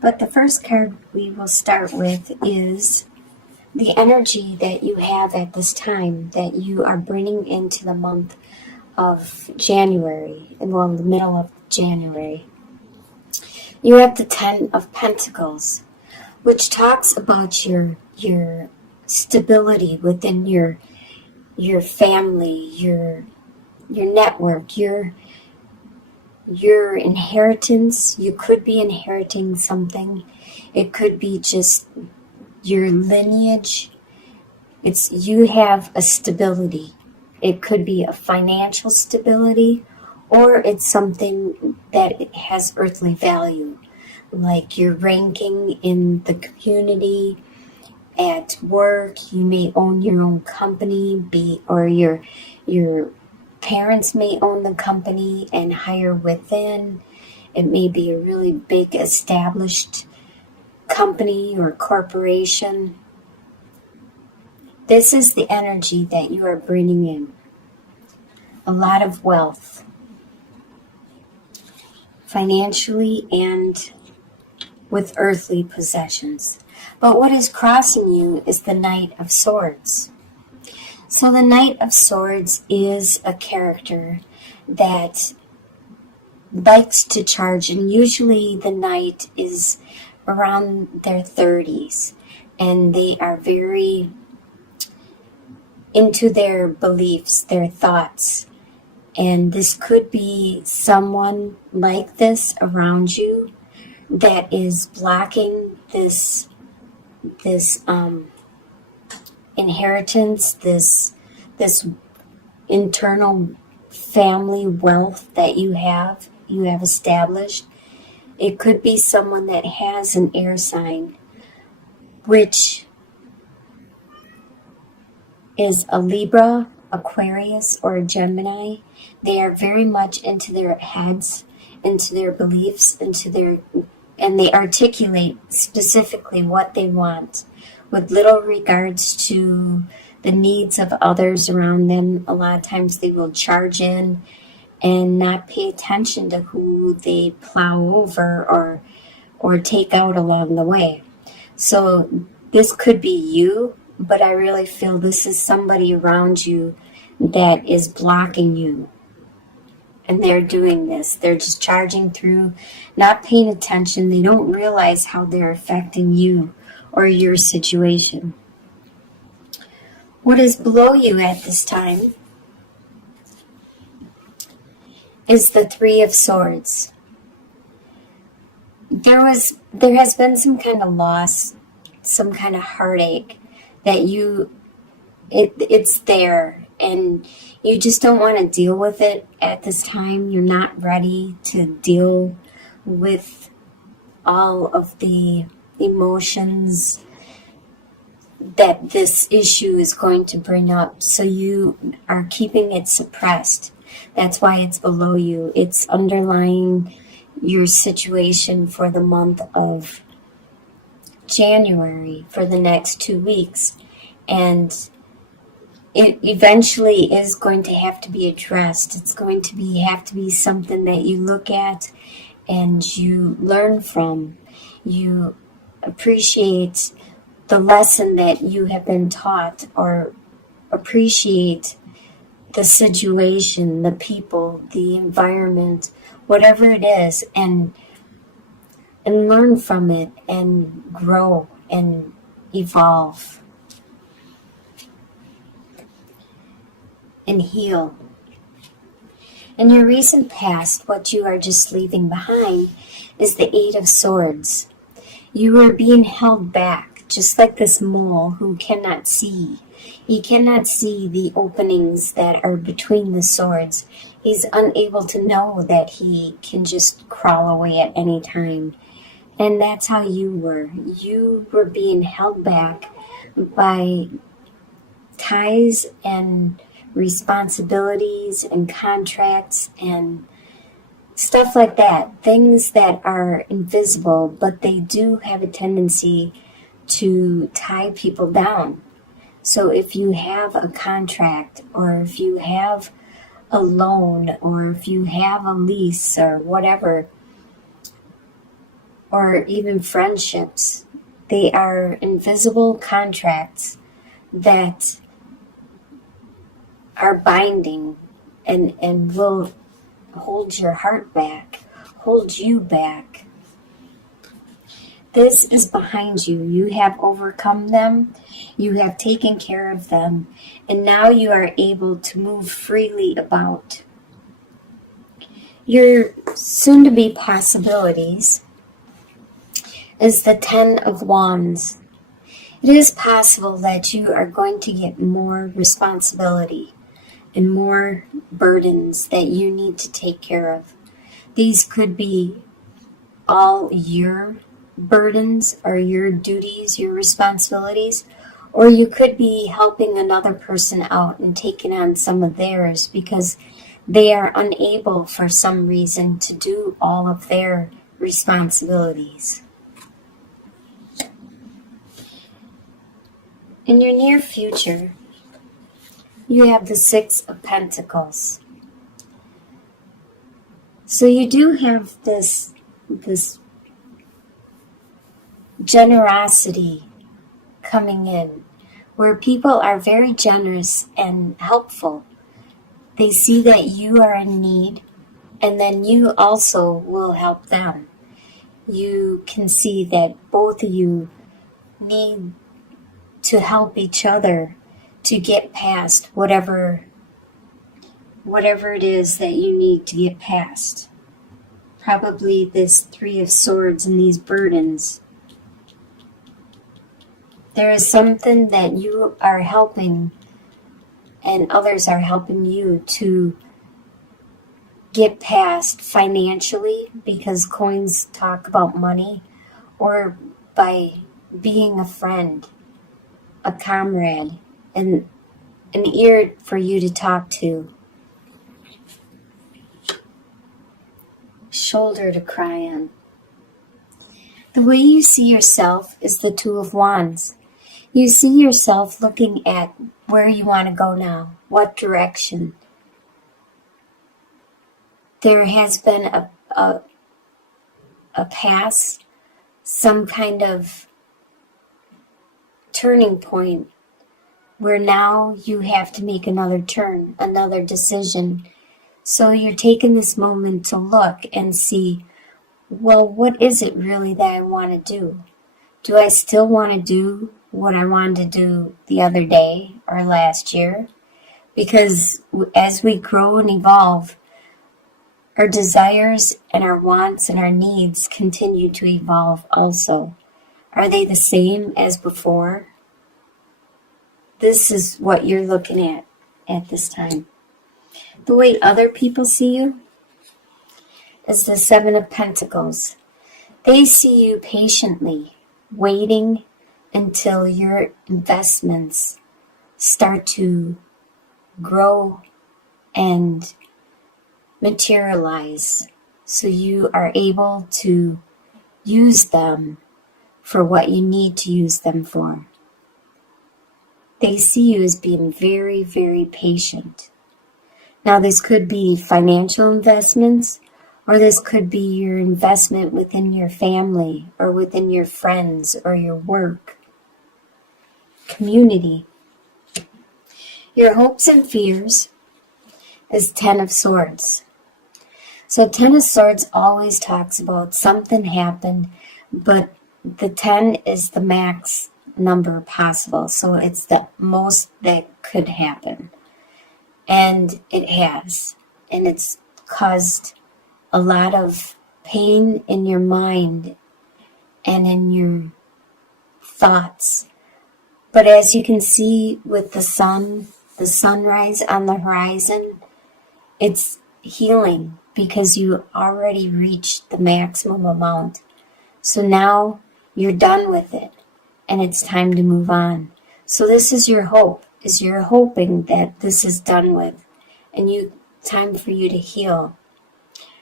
But the first card we will start with is the energy that you have at this time that you are bringing into the month of January, well, in the middle of January. You have the Ten of Pentacles, which talks about your stability within your family, your network, your inheritance. You could be inheriting something. It could be just your lineage. You have a stability. It could be a financial stability, or it's something that has earthly value, like your ranking in the community, at work. You may own your own company, or your parents may own the company and hire within. It may be a really big established company or corporation. This is the energy that you are bringing in. A lot of wealth, financially and with earthly possessions. But what is crossing you is the Knight of Swords. So the Knight of Swords is a character that likes to charge, and usually the Knight is around their 30s, and they are very into their beliefs, their thoughts. And this could be someone like this around you that is blocking this inheritance, this internal family wealth that you have established. It could be someone that has an air sign, which is a Libra, Aquarius, or a Gemini. They are very much into their heads, into their beliefs, and they articulate specifically what they want with little regards to the needs of others around them. A lot of times they will charge in and not pay attention to who they plow over or take out along the way. So this could be you, but I really feel this is somebody around you that is blocking you. And they're doing this. They're just charging through, not paying attention. They don't realize how they're affecting you or your situation. What is below you at this time is the Three of Swords. There has been some kind of loss, some kind of heartache that it's there, and you just don't want to deal with it at this time. You're not ready to deal with all of the emotions that this issue is going to bring up. So you are keeping it suppressed. That's why it's below you. It's underlying your situation for the month of January, for the next 2 weeks. And it eventually is going to have to be addressed. It's going to have to be something that you look at and you learn from. You appreciate the lesson that you have been taught, or appreciate the situation, the people, the environment, whatever it is, and learn from it and grow and evolve and heal. In your recent past, what you are just leaving behind is the Eight of Swords. You are being held back, just like this mole who cannot see. He cannot see the openings that are between the swords. He's unable to know that he can just crawl away at any time. And that's how you were. You were being held back by ties and responsibilities and contracts and stuff like that. Things that are invisible, but they do have a tendency to tie people down. So if you have a contract, or if you have a loan, or if you have a lease or whatever, or even friendships. They are invisible contracts that are binding and will hold your heart back, hold you back. This is behind you. You have overcome them. You have taken care of them. And now you are able to move freely about. Your soon-to-be possibilities is the Ten of Wands. It is possible that you are going to get more responsibility and more burdens that you need to take care of. These could be all your burdens or your duties, your responsibilities, or you could be helping another person out and taking on some of theirs because they are unable for some reason to do all of their responsibilities. In your near future, you have the Six of Pentacles. So you do have this generosity coming in, where people are very generous and helpful. They see that you are in need, and then you also will help them. You can see that both of you need to help each other to get past whatever it is that you need to get past. Probably this Three of Swords and these burdens. There is something that you are helping and others are helping you to get past financially, because coins talk about money, or by being a friend, a comrade, and an ear for you to talk to, shoulder to cry on. The way you see yourself is the Two of Wands. You see yourself looking at where you want to go now, what direction. There has been a past, some kind of turning point where now you have to make another turn, another decision. So you're taking this moment to look and see, well, what is it really that I want to do? Do I still want to do what I wanted to do the other day or last year? Because as we grow and evolve, our desires and our wants and our needs continue to evolve also. Are they the same as before? This is what you're looking at this time. The way other people see you is the Seven of Pentacles. They see you patiently, waiting until your investments start to grow and materialize, so you are able to use them for what you need to use them for. They see you as being very, very patient. Now, this could be financial investments, or this could be your investment within your family or within your friends or your work, community. Your hopes and fears is Ten of Swords. So Ten of Swords always talks about something happened, but the 10 is the max number possible. So it's the most that could happen. And it has. And it's caused a lot of pain in your mind and in your thoughts. But as you can see with the sun, the sunrise on the horizon, it's healing because you already reached the maximum amount. So now you're done with it and it's time to move on. So this is your hope, is you're hoping that this is done with and time for you to heal.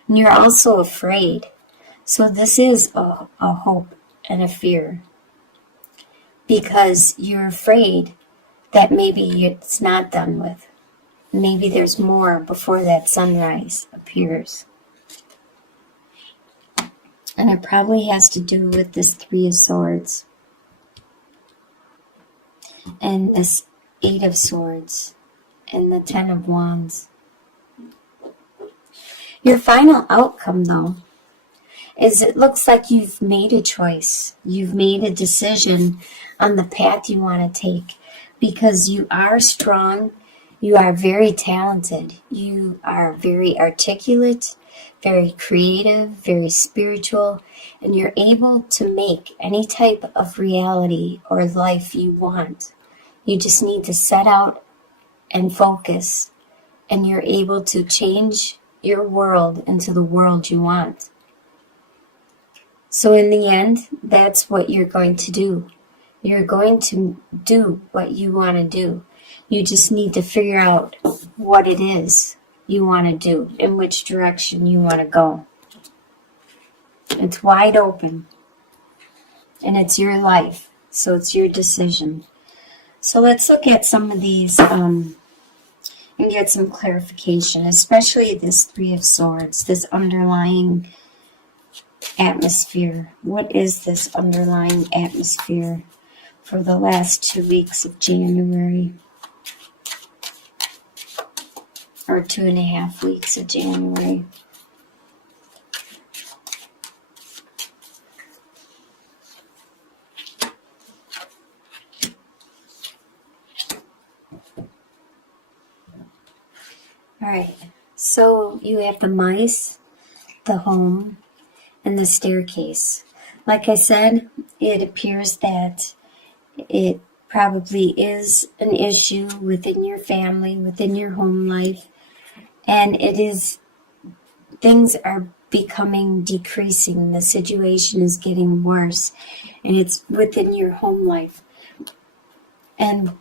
And you're also afraid. So this is a hope and a fear, because you're afraid that maybe it's not done with. Maybe there's more before that sunrise appears. And it probably has to do with this Three of Swords and this Eight of Swords and the Ten of Wands. Your final outcome, though, is it looks like you've made a choice. You've made a decision on the path you want to take because you are strong. You are very talented. You are very articulate, very creative, very spiritual, and you're able to make any type of reality or life you want. You just need to set out and focus, and you're able to change your world into the world you want. So in the end, that's what you're going to do. You're going to do what you want to do. You just need to figure out what it is you want to do, in which direction you want to go. It's wide open. And it's your life. So it's your decision. So let's look at some of these and get some clarification, especially this Three of Swords, this underlying atmosphere. What is this underlying atmosphere for the last 2 weeks of January? Or 2.5 weeks of January. Alright, so you have the mice, the home, and the staircase. Like I said, it appears that it probably is an issue within your family, within your home life, and things are becoming decreasing. The situation is getting worse, and it's within your home life. And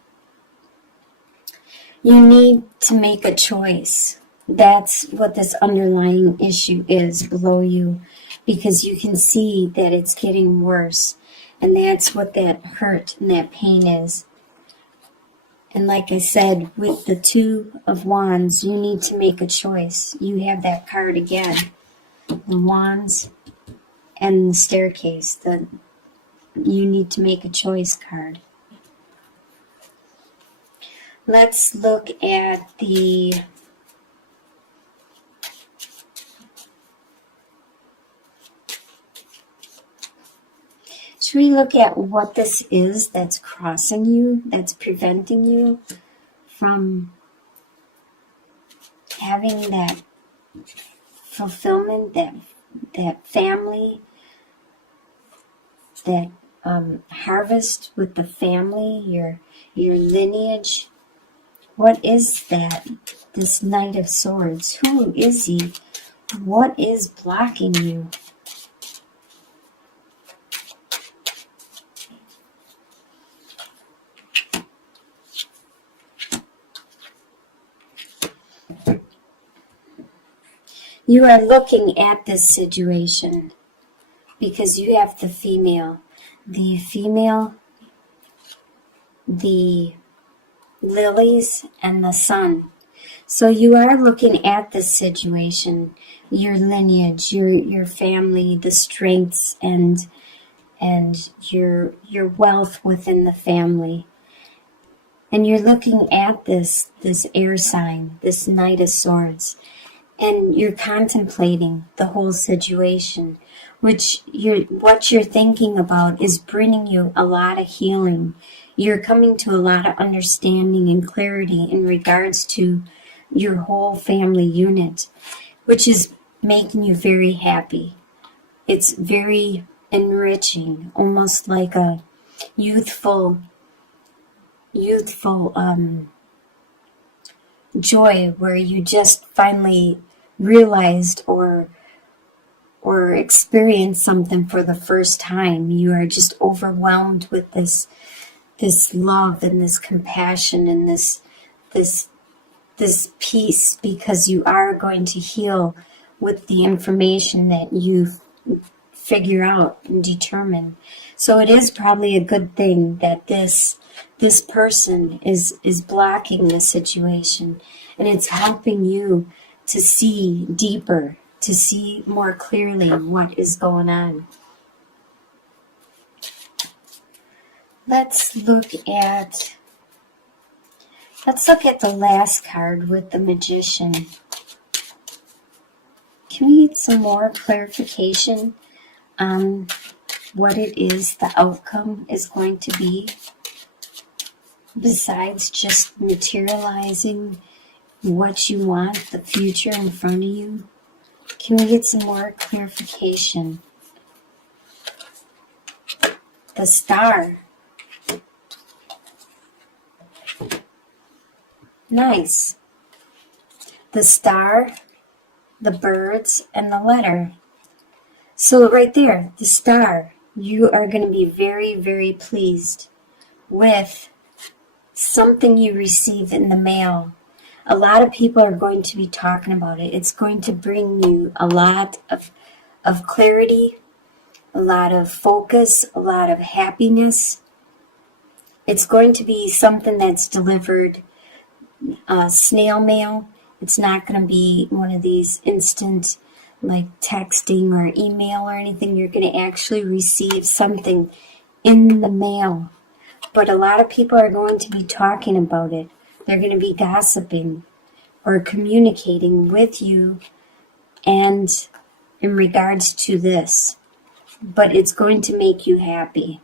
you need to make a choice. That's what this underlying issue is below you, because you can see that it's getting worse. And that's what that hurt and that pain is. And like I said, with the Two of Wands, you need to make a choice. You have that card again. The Wands and the staircase. You need to make a choice card. Let's look at the should we look at what this is that's crossing you, that's preventing you from having that fulfillment, that family, that harvest with the family, your lineage? What is that? This Knight of Swords. Who is he? What is blocking you? You are looking at this situation because you have the female, the lilies, and the sun. So you are looking at this situation, your lineage, your family, the strengths and your wealth within the family. And you're looking at this air sign, this Knight of Swords, and you're contemplating the whole situation, what you're thinking about is bringing you a lot of healing. You're coming to a lot of understanding and clarity in regards to your whole family unit, which is making you very happy. It's very enriching, almost like a youthful joy where you just finally realized or experienced something for the first time. You are just overwhelmed with this love and this compassion and this peace, because you are going to heal with the information that you figure out and determine. So it is probably a good thing that this person is blocking the situation, and it's helping you to see deeper, to see more clearly what is going on. Let's look at the last card with the Magician. Can we get some more clarification on what it is the outcome is going to be, besides just materializing what you want, the future in front of you? Can we get some more clarification? The Star. Nice. The Star, the birds, and the letter. So right there, the Star, you are going to be very, very pleased with something you receive in the mail. A lot of people are going to be talking about it. It's going to bring you a lot of clarity, a lot of focus, a lot of happiness. It's going to be something that's delivered snail mail. It's not going to be one of these instant like texting or email or anything. You're going to actually receive something in the mail. But a lot of people are going to be talking about it. They're going to be gossiping or communicating with you and in regards to this. But it's going to make you happy.